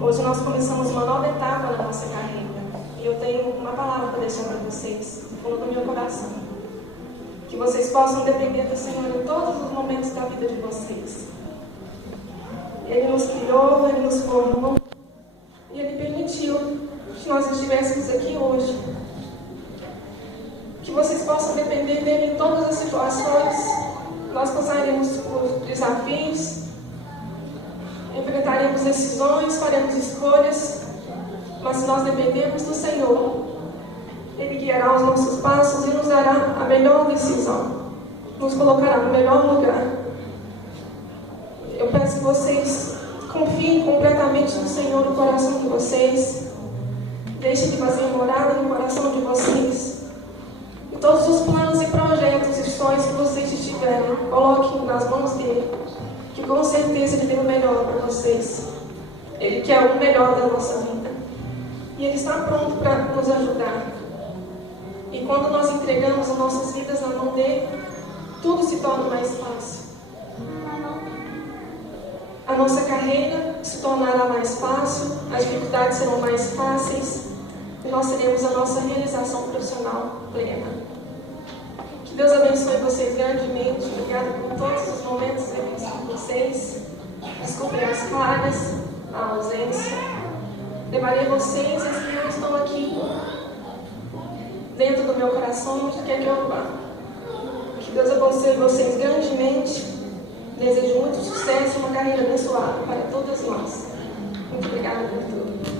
Hoje nós começamos uma nova etapa na nossa carreira. E eu tenho uma palavra para deixar para vocês, no fundo do meu coração. Que vocês possam depender do Senhor em todos os momentos da vida de vocês. Ele nos criou, Ele nos formou, e Ele permitiu que nós estivéssemos aqui hoje. Que vocês possam depender dEle em todas as situações. Nós passaremos por desafios, enfrentaremos decisões, faremos escolhas, mas se nós dependemos do Senhor, Ele guiará os nossos passos e nos dará a melhor decisão, nos colocará no melhor lugar. Eu peço que vocês confiem completamente no Senhor no coração de vocês, deixem de fazer morada no coração de vocês, e todos os planos e projetos e sonhos que vocês tiverem, coloquem nas mãos dEle, que com certeza Ele tem o melhor para vocês. Ele quer o melhor da nossa vida. E Ele está pronto para nos ajudar. E quando nós entregamos as nossas vidas na mão dEle, tudo se torna mais fácil. A nossa carreira se tornará mais fácil, as dificuldades serão mais fáceis, e nós teremos a nossa realização profissional plena. Que Deus abençoe vocês grandemente. Obrigada por todos os momentos vividos com vocês. Desculpem as falhas, a ausência. Levarei vocês, as que não estão aqui, dentro do meu coração, onde quer que eu vá. Que Deus abençoe vocês grandemente. Desejo muito sucesso e uma carreira abençoada para todas nós. Muito obrigada por tudo.